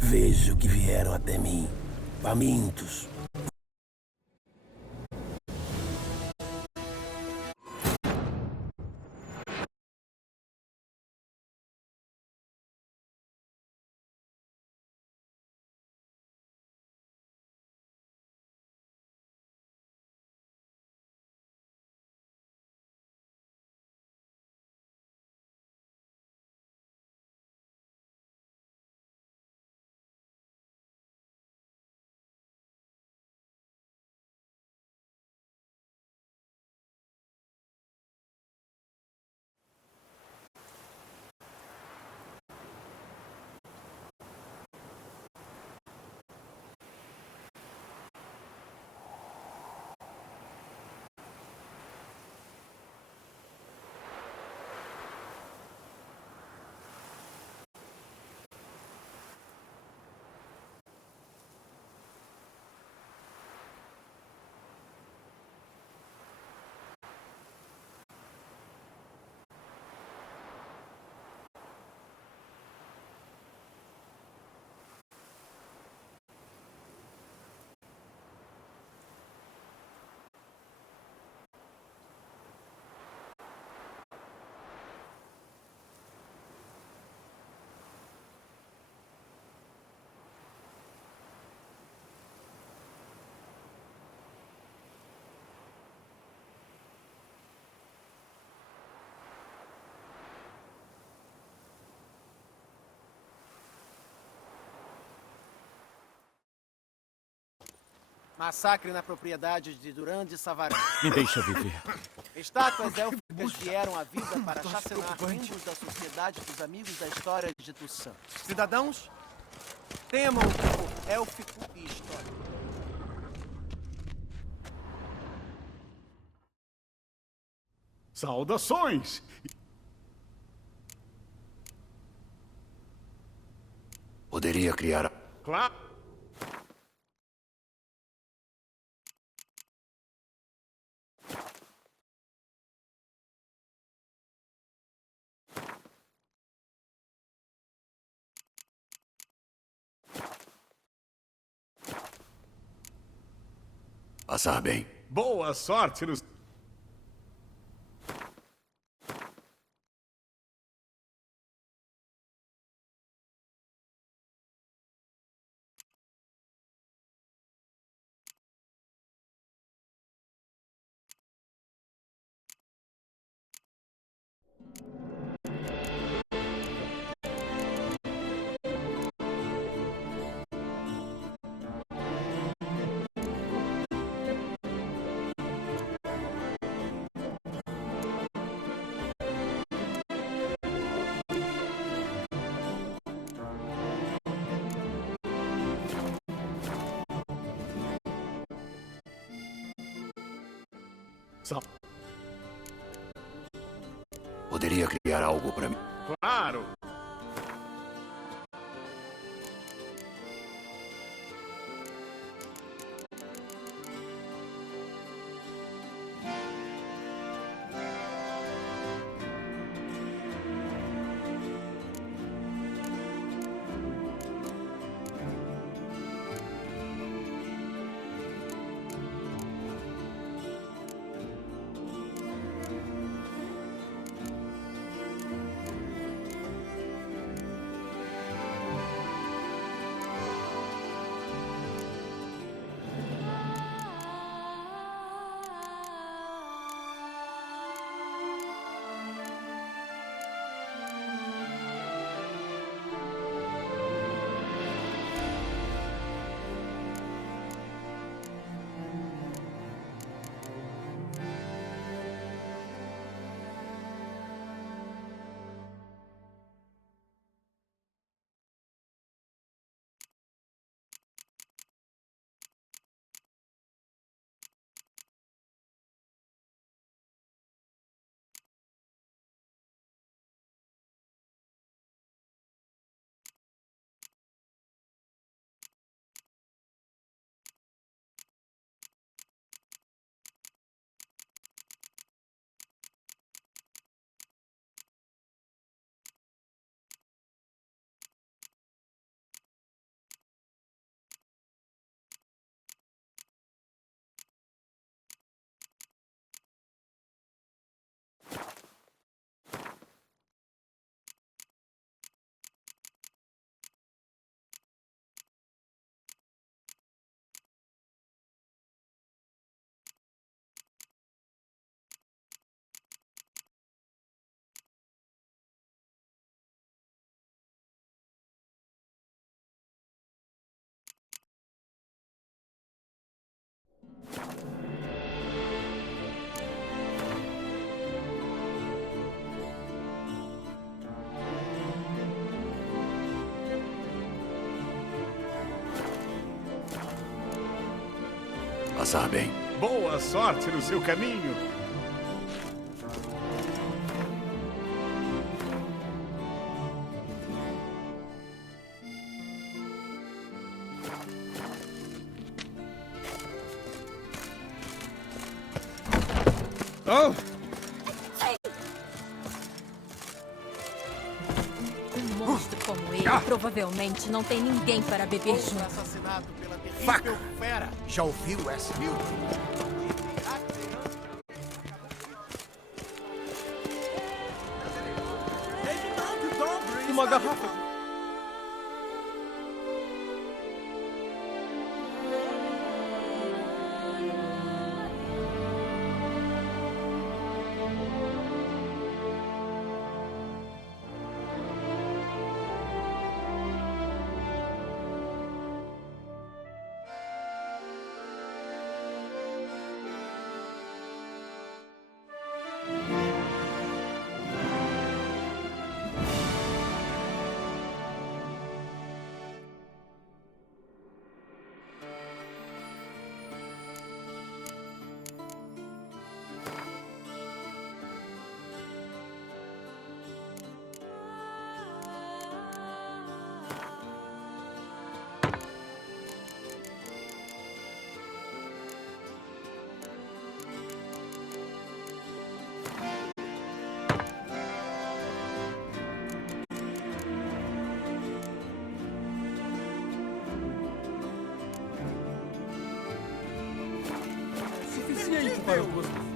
Vejo que vieram até mim, famintos. Massacre na propriedade de Duran de Savarin. Me deixa viver. Estátuas élficas vieram à vida para chacinar membros da Sociedade dos Amigos da História de Toussaint. Cidadãos, temam o terror élfico e histórico. Saudações! Poderia criar... Claro! Passar bem. Boa sorte nos... Poderia criar algo para mim. Claro! passar bem. Boa sorte no seu caminho. Oh! Um monstro como ele provavelmente não tem ninguém para beber Outro junto. assassinado pela terrível fera. Já ouviu essa? Uma garrafa. Suficiente para o gosto.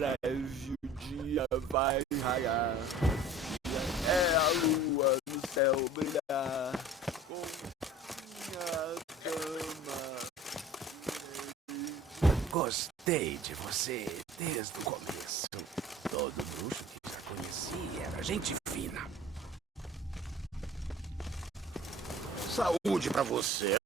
Breve o dia vai raiar, é a lua no céu brilhar, com minha cama. Gostei de você desde o começo. Todo bruxo que já conheci era gente fina. Saúde pra você.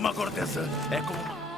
Uma cortesã é como uma...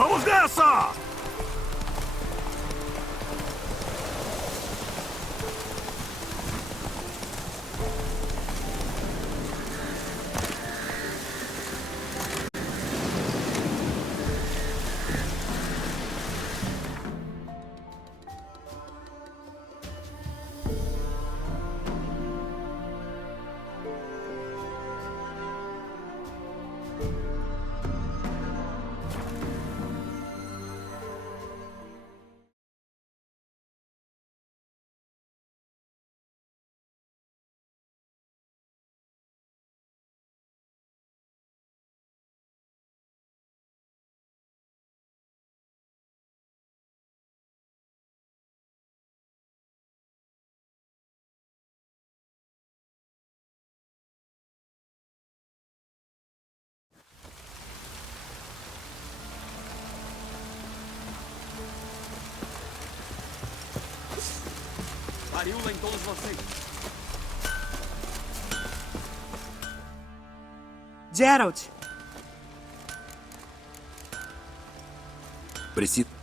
Vamos nessa! Varíola em todos vocês. Geralt! Preciso.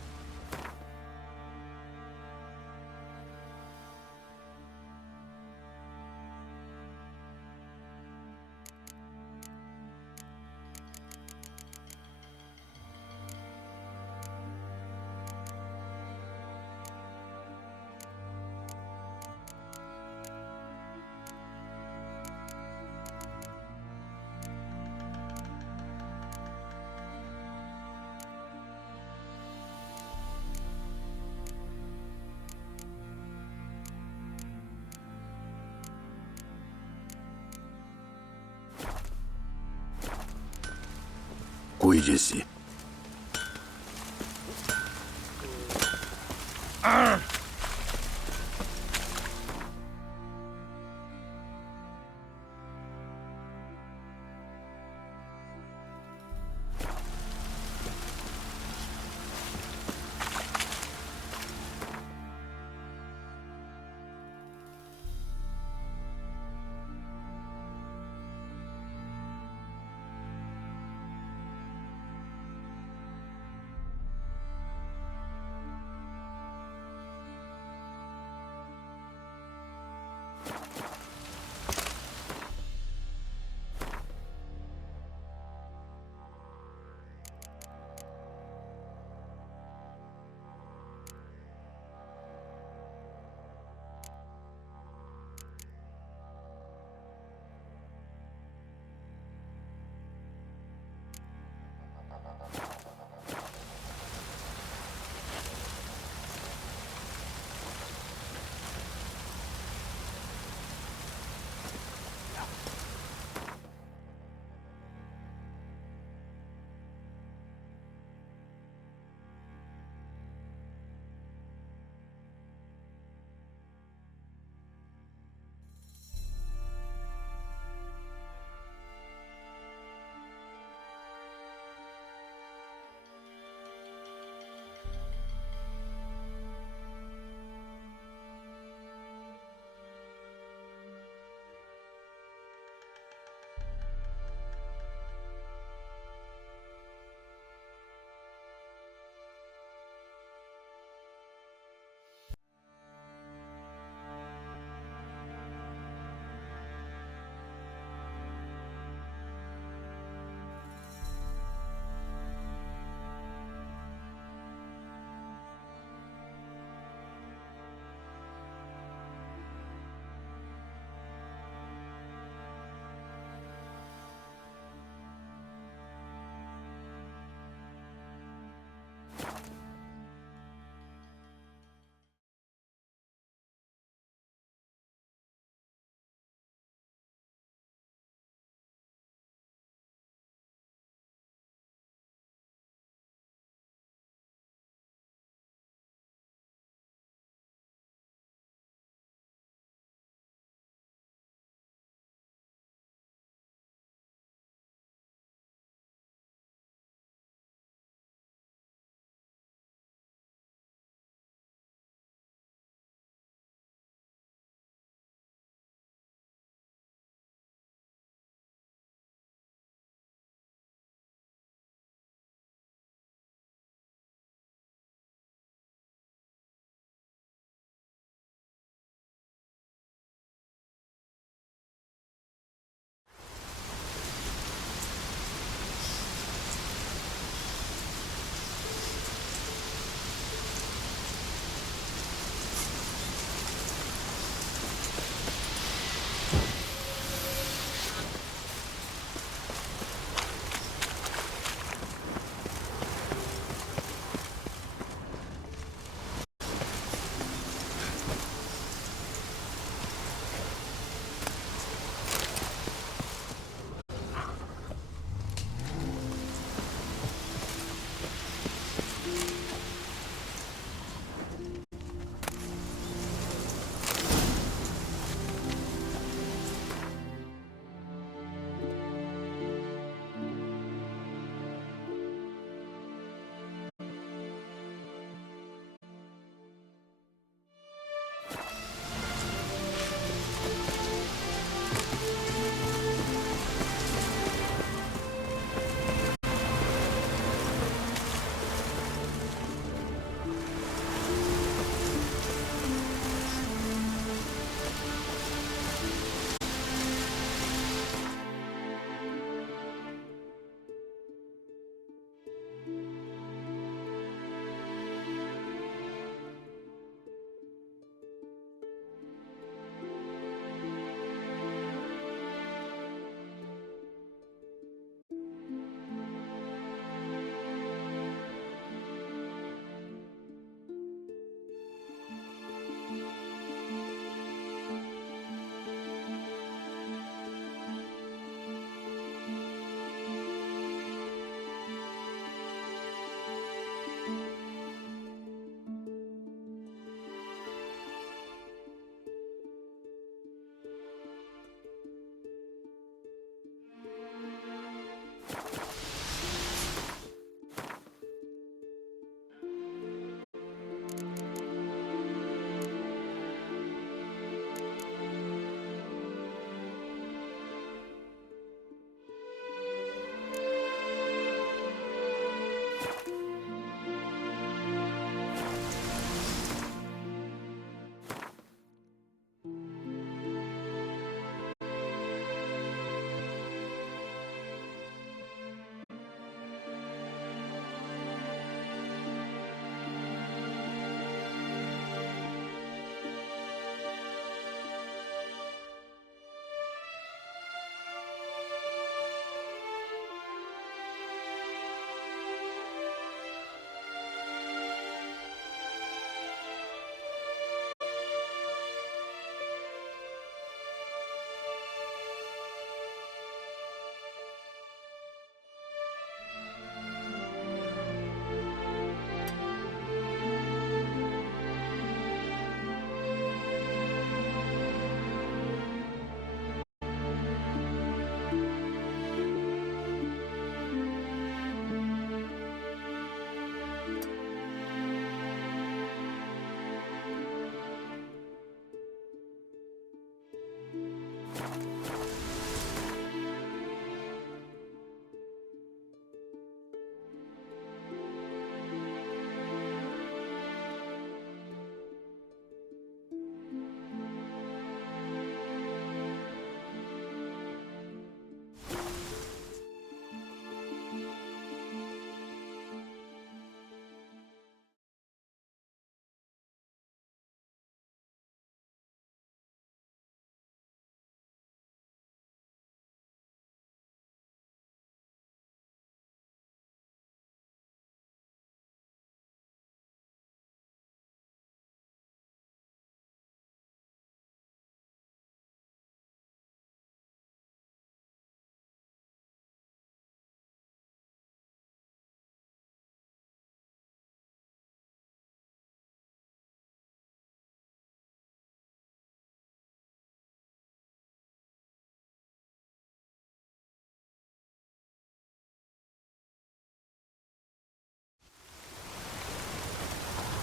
Cuide-se.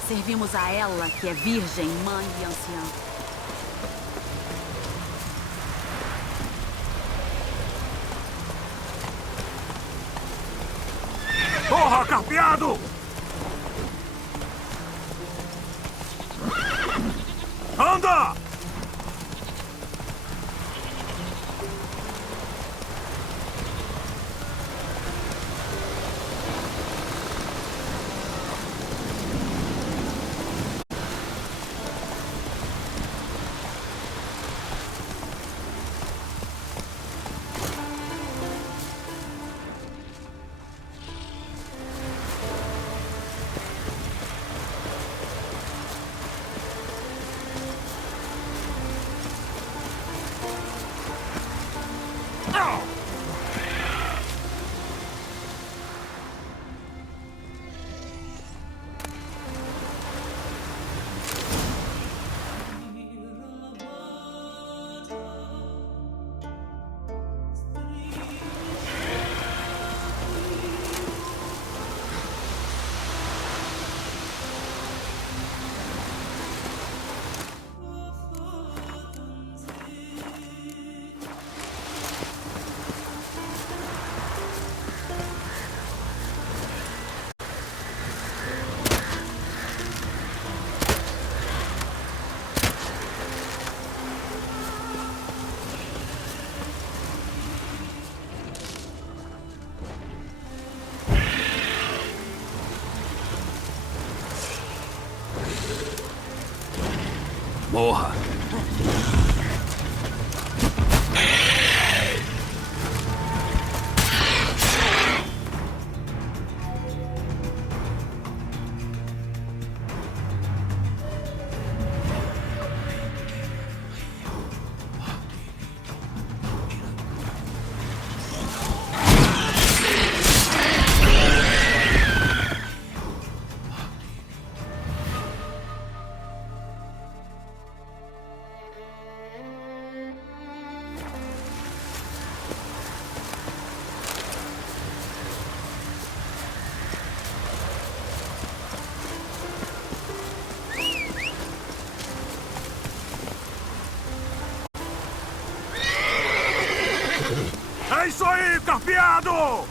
Servimos a ela, que é virgem, mãe e anciã. Corra, carpeado! Anda! Morra! É isso aí, carpeado!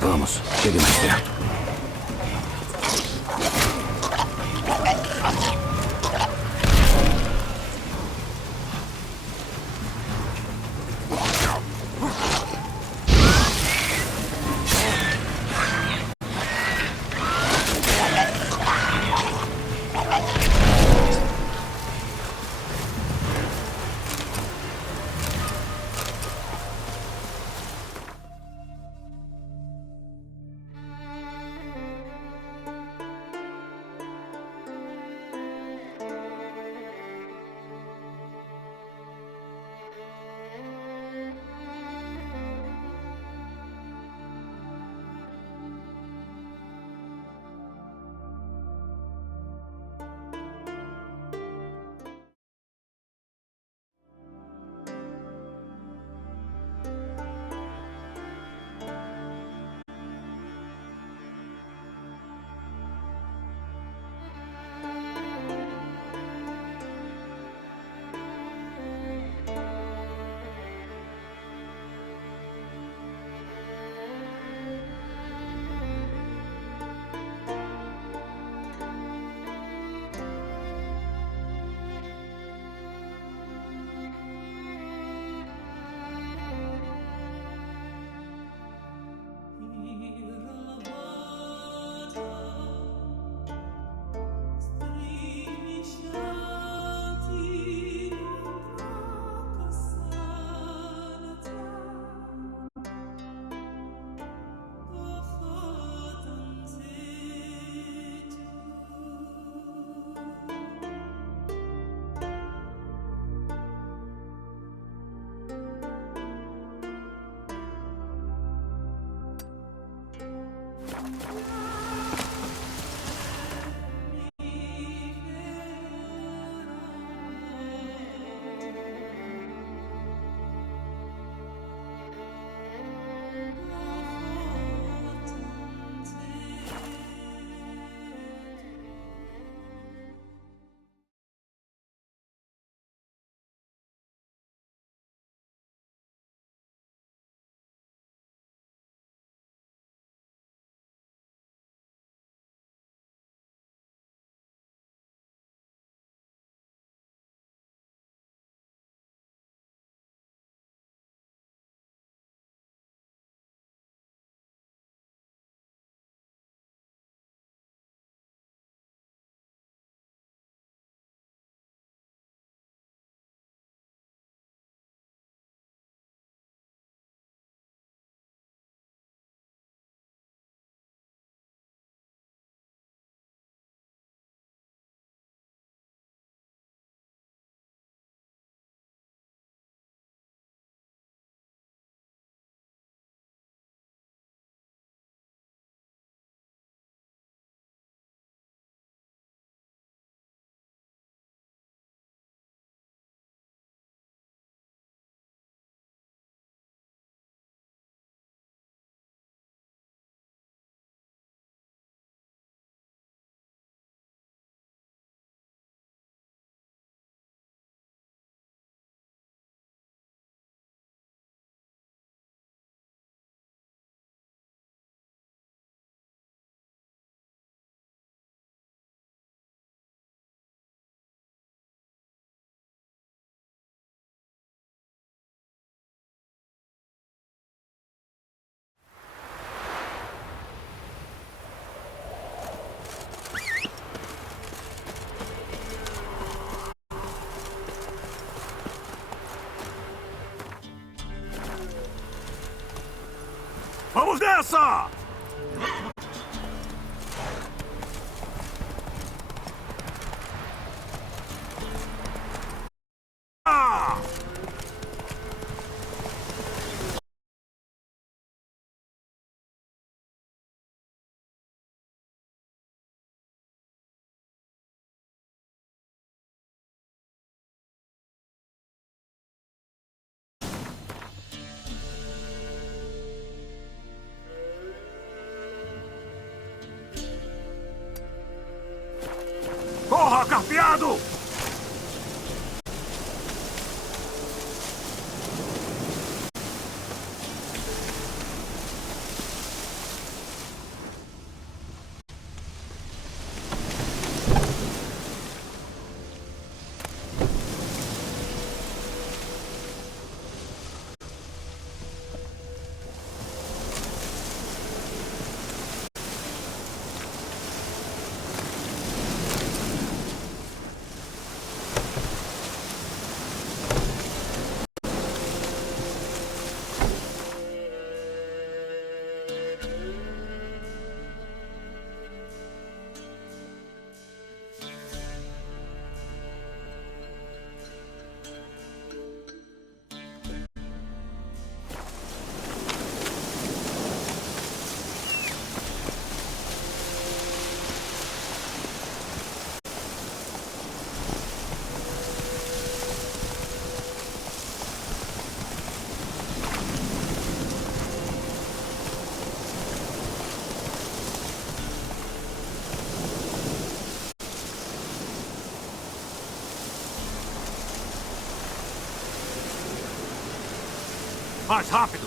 Vamos, chegue mais perto. Vamos nessa! Ah! Corra, carpeado! Mais rápido!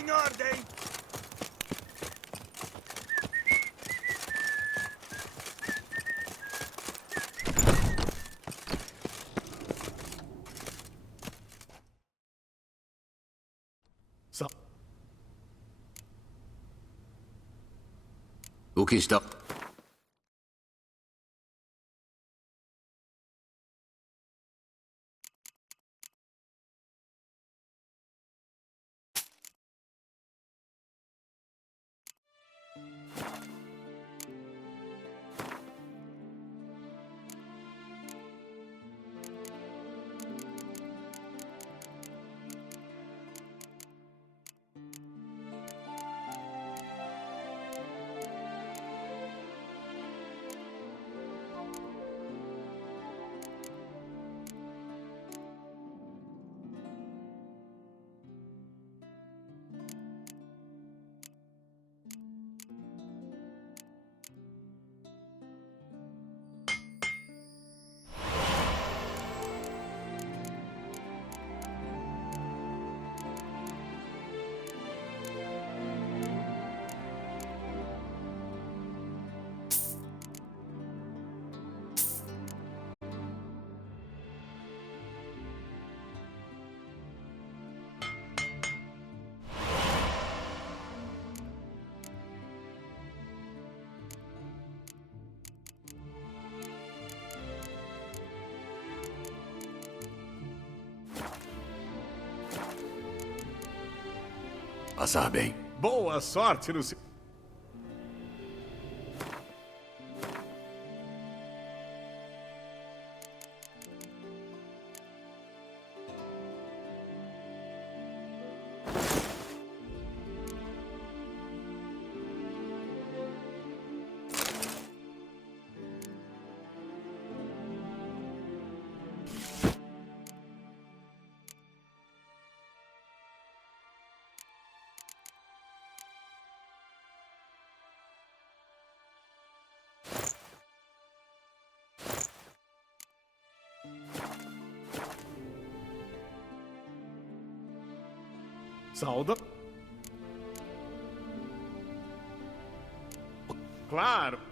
Em ordem! O que está... Passar bem. Boa sorte no seu... Salda. Claro.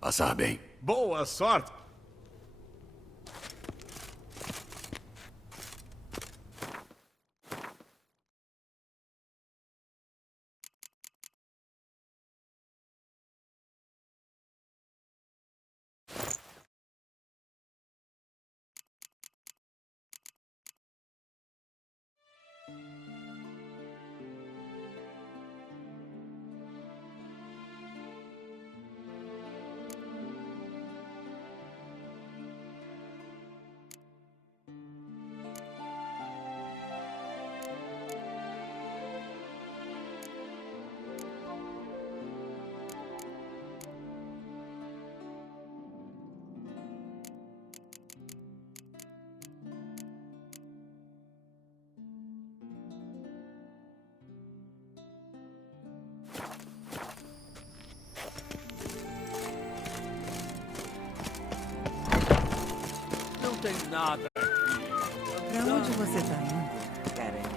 Passar bem. Boa sorte. Não tem nada aqui. Pra onde você tá indo, Karen?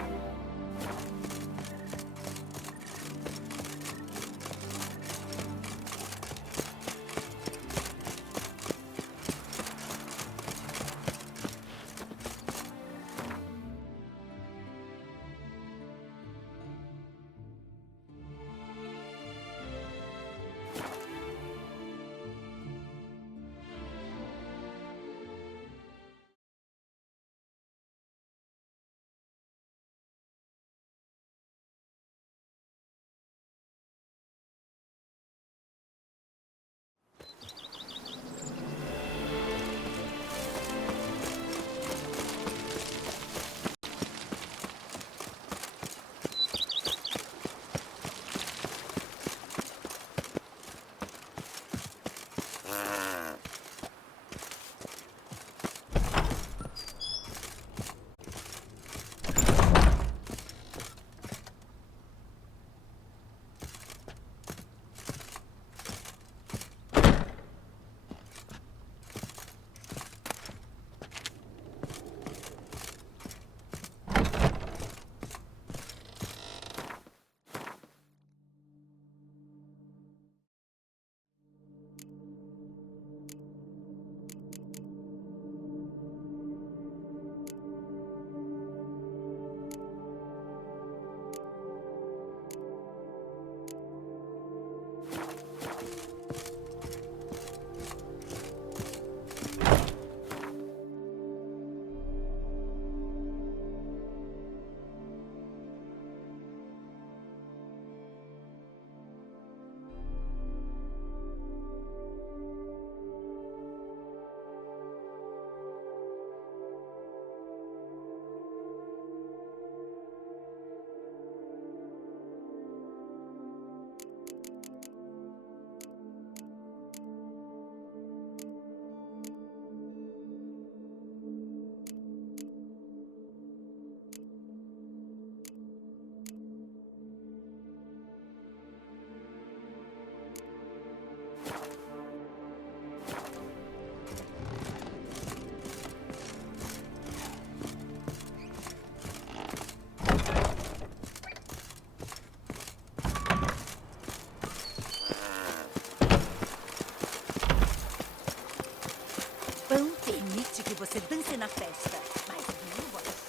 Pão permite que você dance na festa, mas não assim.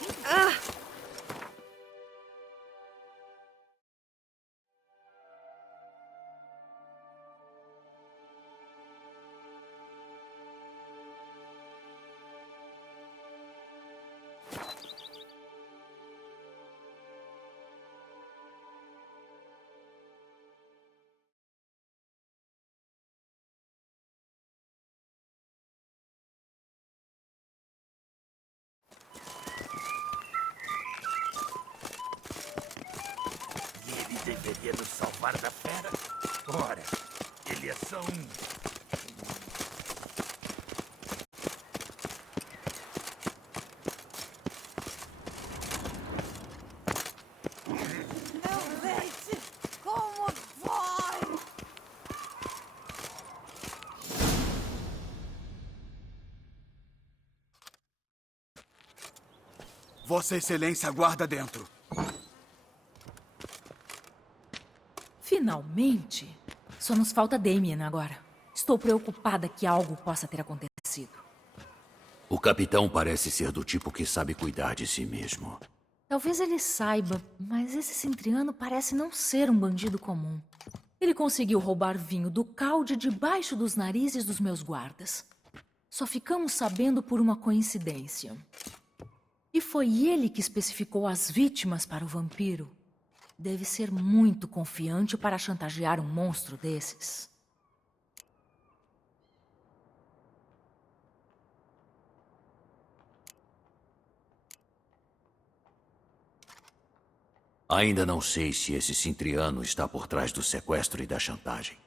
Ele deveria nos salvar da fera. Ora, ele é só um. Meu leite, como dói! Vossa Excelência aguarda dentro. Finalmente! Só nos falta Damien agora. Estou preocupada que algo possa ter acontecido. O capitão parece ser do tipo que sabe cuidar de si mesmo. Talvez ele saiba, mas esse Cintriano parece não ser um bandido comum. Ele conseguiu roubar vinho do calde debaixo dos narizes dos meus guardas. Só ficamos sabendo por uma coincidência. E foi ele que especificou as vítimas para o vampiro. Deve ser muito confiante para chantagear um monstro desses. Ainda não sei se esse Cintriano está por trás do sequestro e da chantagem.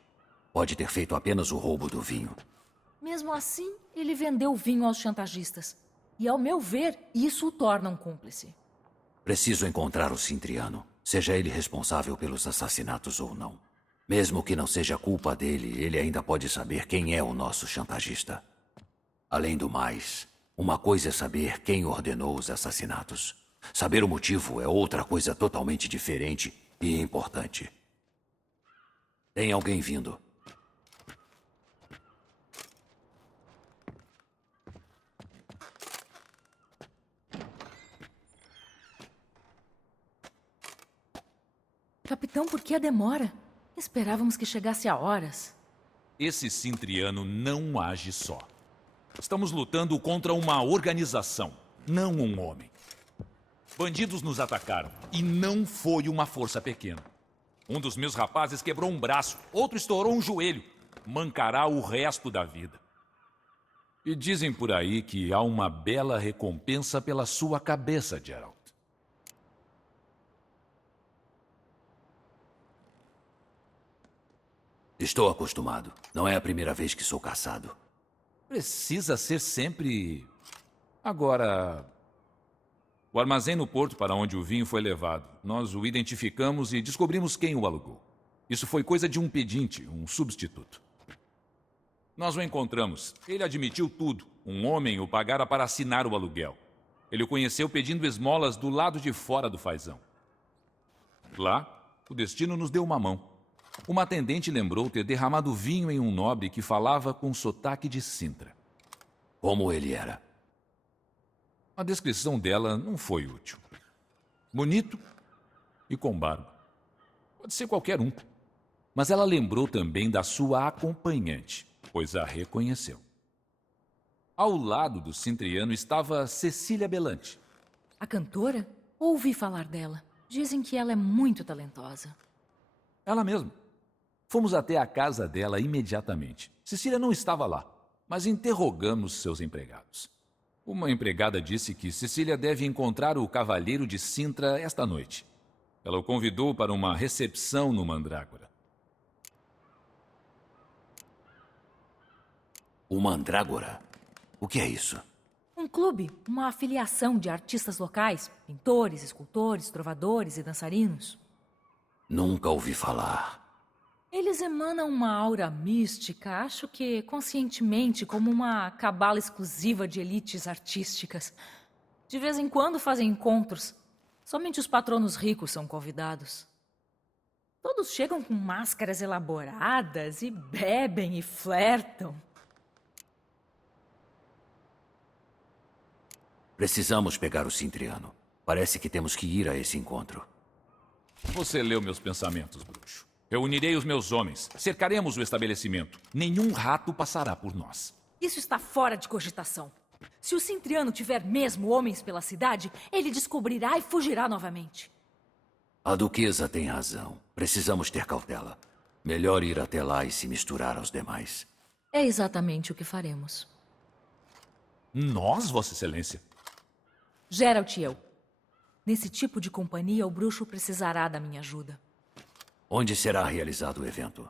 Pode ter feito apenas o roubo do vinho. Mesmo assim, ele vendeu o vinho aos chantagistas. E, ao meu ver, isso o torna um cúmplice. Preciso encontrar o Cintriano, seja ele responsável pelos assassinatos ou não. Mesmo que não seja culpa dele, ele ainda pode saber quem é o nosso chantagista. Além do mais, uma coisa é saber quem ordenou os assassinatos. Saber o motivo é outra coisa totalmente diferente e importante. Tem alguém vindo. Capitão, por que a demora? Esperávamos que chegasse a horas. Esse Cintriano não age só. Estamos lutando contra uma organização, não um homem. Bandidos nos atacaram e não foi uma força pequena. Um dos meus rapazes quebrou um braço, outro estourou um joelho. Mancará o resto da vida. E dizem por aí que há uma bela recompensa pela sua cabeça, Geralt. Estou acostumado. Não é a primeira vez que sou caçado. Precisa ser sempre... Agora... O armazém no porto para onde o vinho foi levado. Nós o identificamos e descobrimos quem o alugou. Isso foi coisa de um pedinte, um substituto. Nós o encontramos. Ele admitiu tudo. Um homem o pagara para assinar o aluguel. Ele o conheceu pedindo esmolas do lado de fora do fazão. Lá, o destino nos deu uma mão. Uma atendente lembrou ter derramado vinho em um nobre que falava com sotaque de Sintra. Como ele era? A descrição dela não foi útil. Bonito e com barba. Pode ser qualquer um. Mas ela lembrou também da sua acompanhante, pois a reconheceu. Ao lado do Cintriano estava Cecília Belante. A cantora? Ouvi falar dela. Dizem que ela é muito talentosa. Ela mesma. Fomos até a casa dela imediatamente. Cecília não estava lá, mas interrogamos seus empregados. Uma empregada disse que Cecília deve encontrar o cavalheiro de Sintra esta noite. Ela o convidou para uma recepção no Mandrágora. O Mandrágora? O que é isso? Um clube, uma afiliação de artistas locais, pintores, escultores, trovadores e dançarinos. Nunca ouvi falar. Eles emanam uma aura mística, acho que conscientemente, como uma cabala exclusiva de elites artísticas. De vez em quando fazem encontros. Somente os patronos ricos são convidados. Todos chegam com máscaras elaboradas e bebem e flertam. Precisamos pegar o Cintriano. Parece que temos que ir a esse encontro. Você leu meus pensamentos, bruxo. Reunirei os meus homens. Cercaremos o estabelecimento. Nenhum rato passará por nós. Isso está fora de cogitação. Se o Cintriano tiver mesmo homens pela cidade, ele descobrirá e fugirá novamente. A duquesa tem razão. Precisamos ter cautela. Melhor ir até lá e se misturar aos demais. É exatamente o que faremos. Nós, Vossa Excelência? Geralt e eu. Nesse tipo de companhia, o bruxo precisará da minha ajuda. Onde será realizado o evento?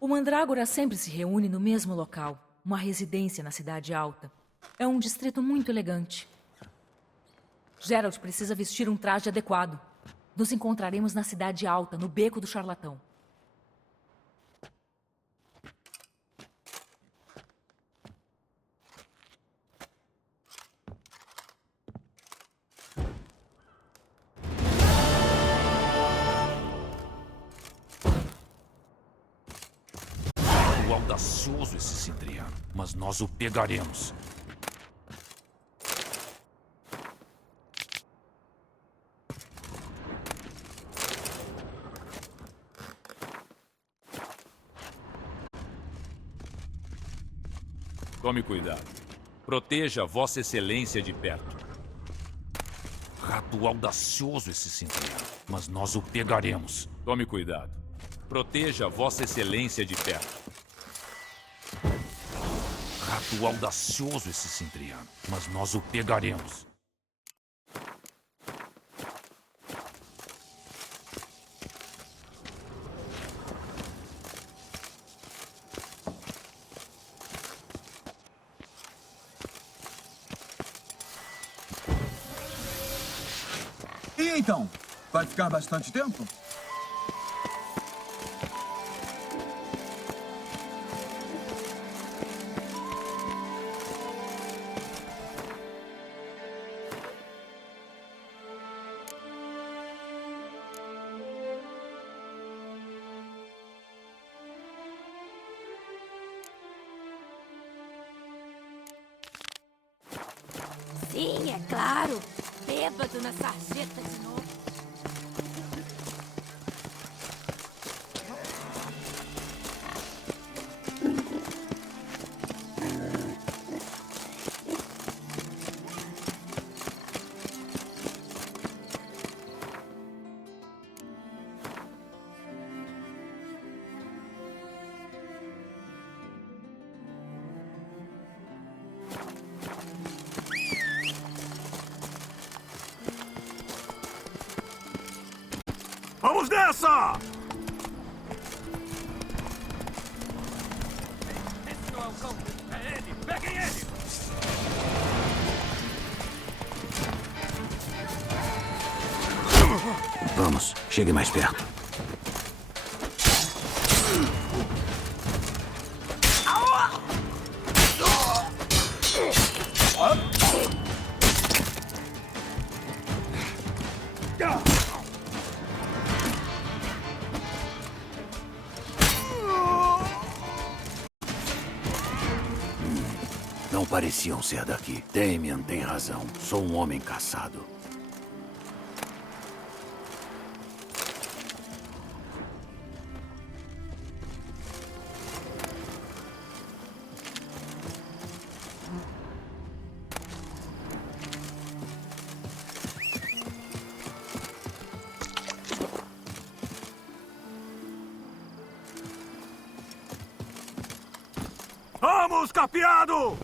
O Mandrágora sempre se reúne no mesmo local, uma residência na Cidade Alta. É um distrito muito elegante. Geralt precisa vestir um traje adequado. Nos encontraremos na Cidade Alta, no Beco do Charlatão. audacioso esse Cintriano, mas nós o pegaremos. Tome cuidado. Proteja Vossa Excelência de perto. Rato audacioso esse Cintriano, mas nós o pegaremos. Tome cuidado. Proteja Vossa Excelência de perto. Rato audacioso esse Cintriano, mas nós o pegaremos. E então? Vai ficar bastante tempo? Sim, é claro. Bêbado na sarjeta de novo. Vamos nessa! Esse não é o cão, é ele! Peguem ele! Vamos, chegue mais perto. Não pareciam ser daqui. Damien tem razão. Sou um homem caçado. Vamos, capeado!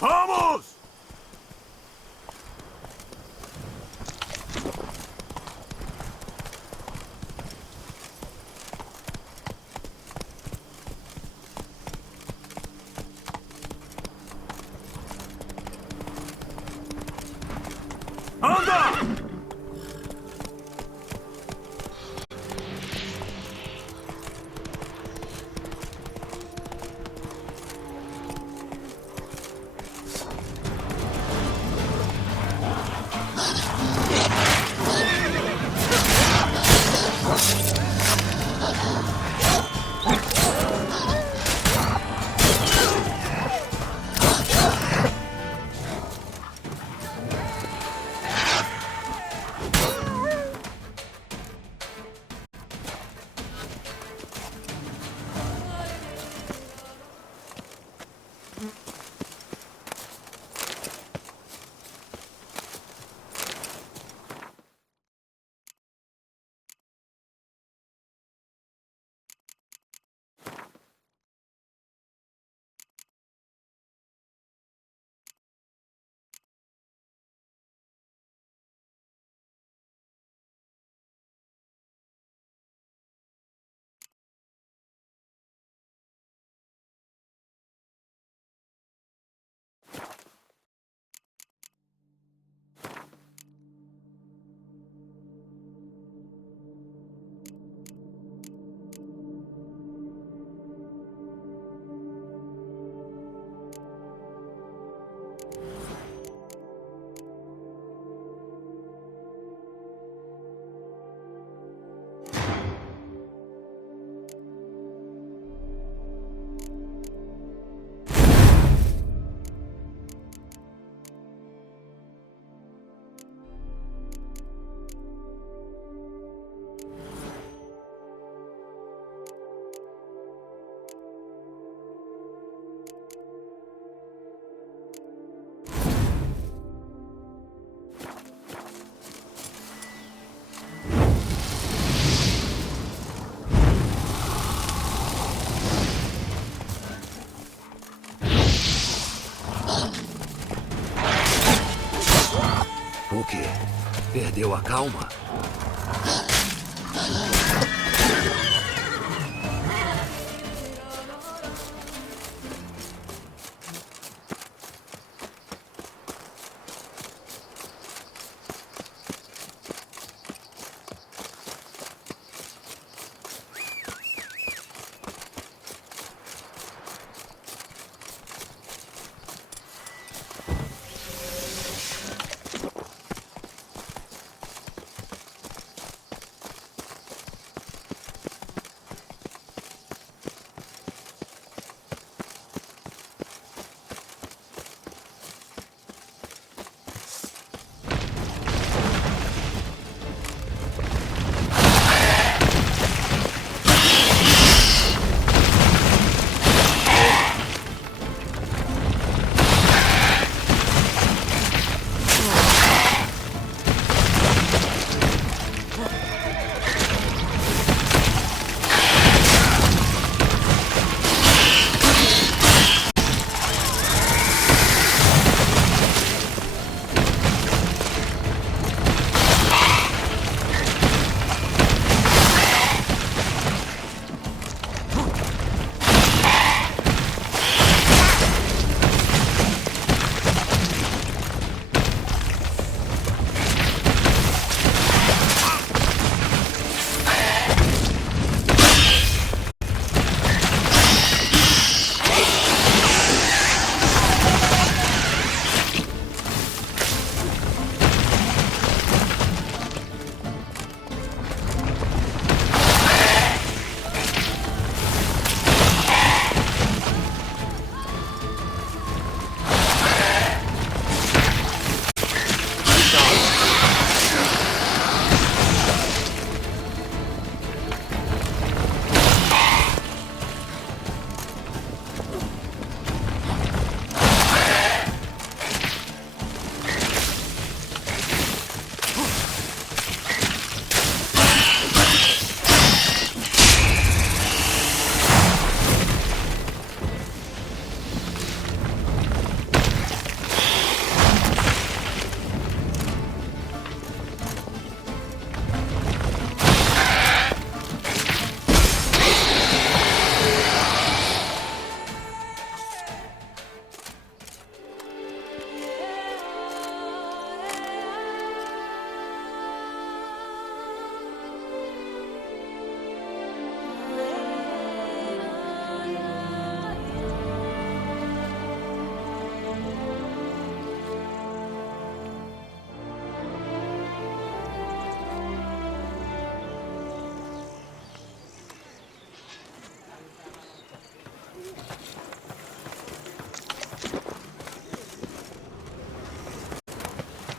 Vamos! Anda! quê? Perdeu a calma?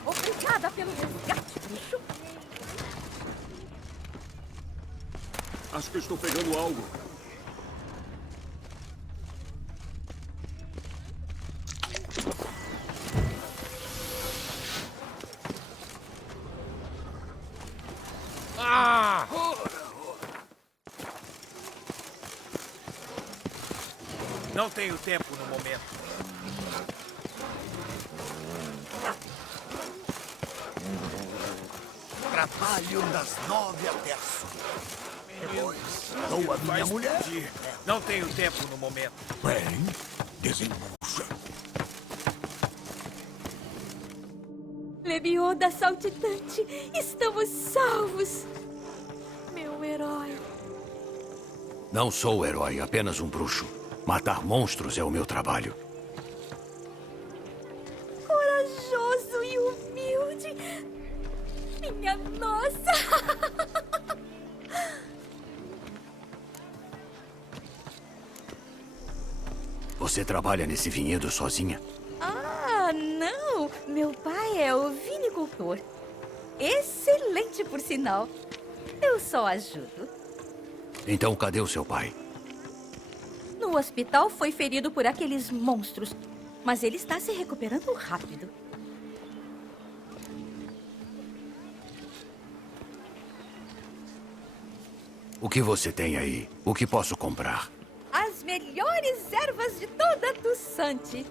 Obrigada pelo resgate, bruxo. Acho que estou pegando algo. Não tenho tempo no momento. Trabalho das 9 até as 5. Depois, dou a minha mulher. Não tenho tempo no momento. Bem, desembucha. Lebioda saltitante, estamos salvos. Meu herói. Não sou herói, apenas um bruxo. Matar monstros é o meu trabalho. Corajoso e humilde. Minha nossa. Você trabalha nesse vinhedo sozinha? Ah, não. Meu pai é o vinicultor. Excelente, por sinal. Eu só ajudo. Então, cadê o seu pai? No hospital foi ferido por aqueles monstros. Mas ele está se recuperando rápido. O que você tem aí? O que posso comprar? As melhores ervas de toda Tussante.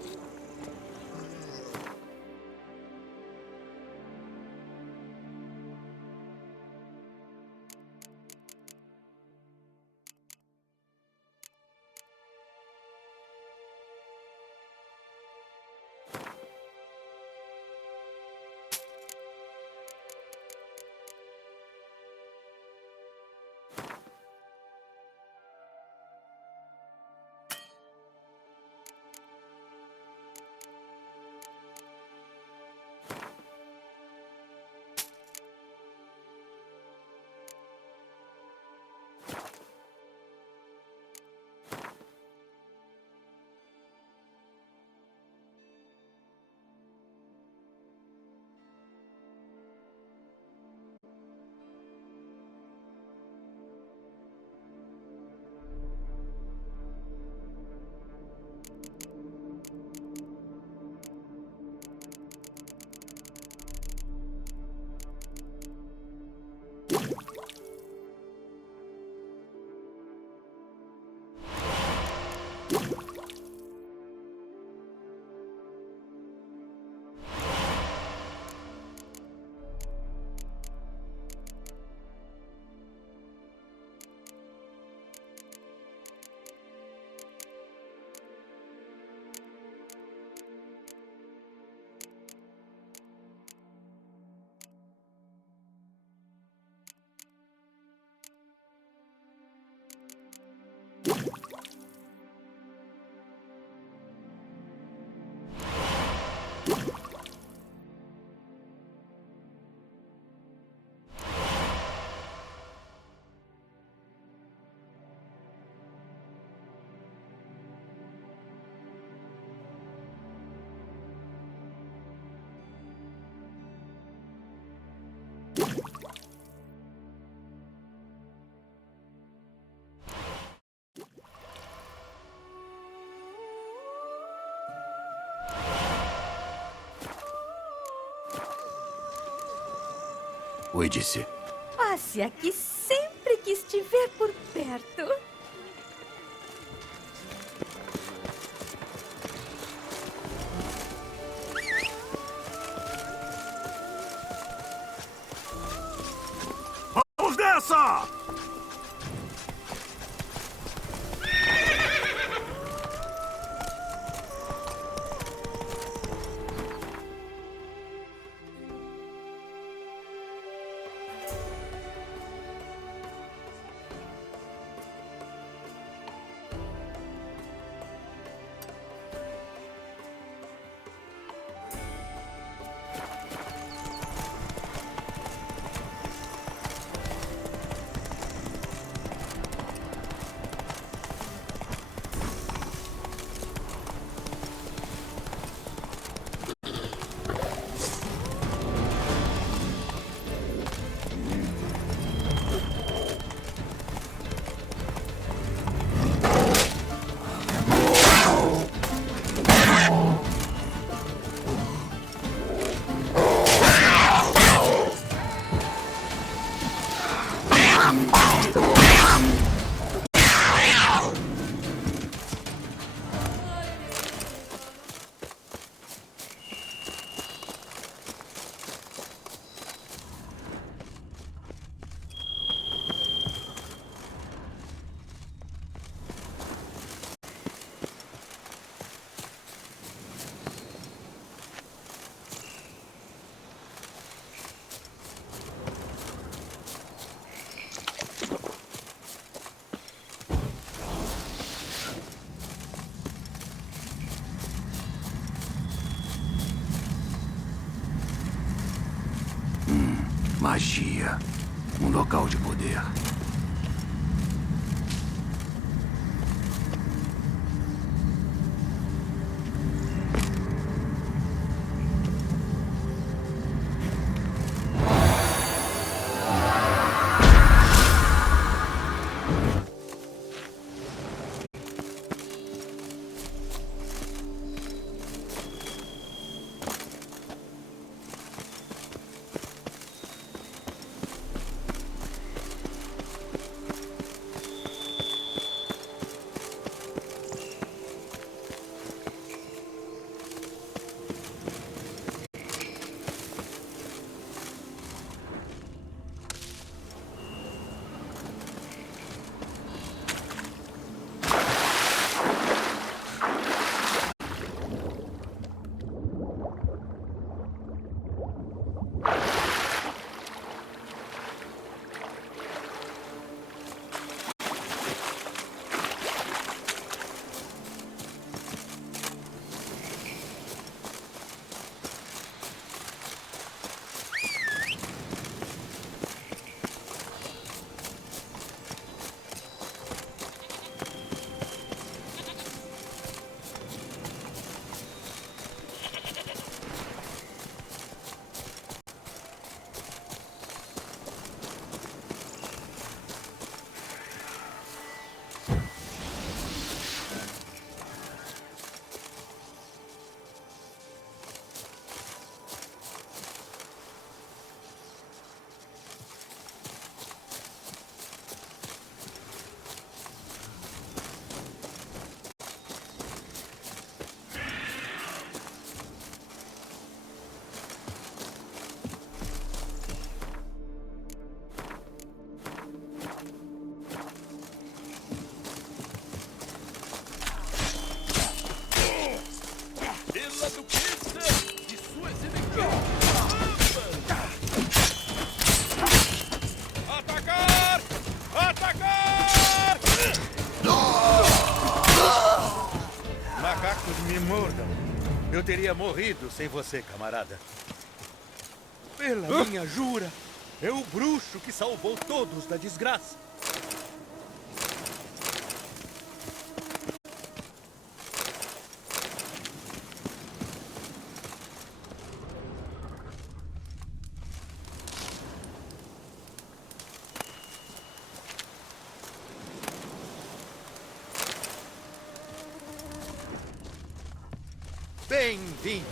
Oi, disse. Passe aqui sempre que estiver por perto. Vamos nessa! Magia. Um local de poder. Eu teria morrido sem você, camarada. Pela minha jura, é o bruxo que salvou todos da desgraça. Bem-vindo.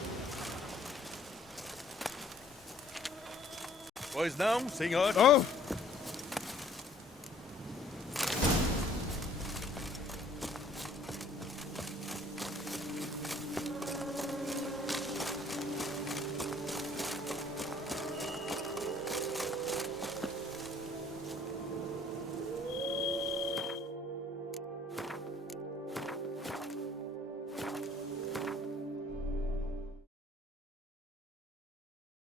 Pois não, senhor? Oh,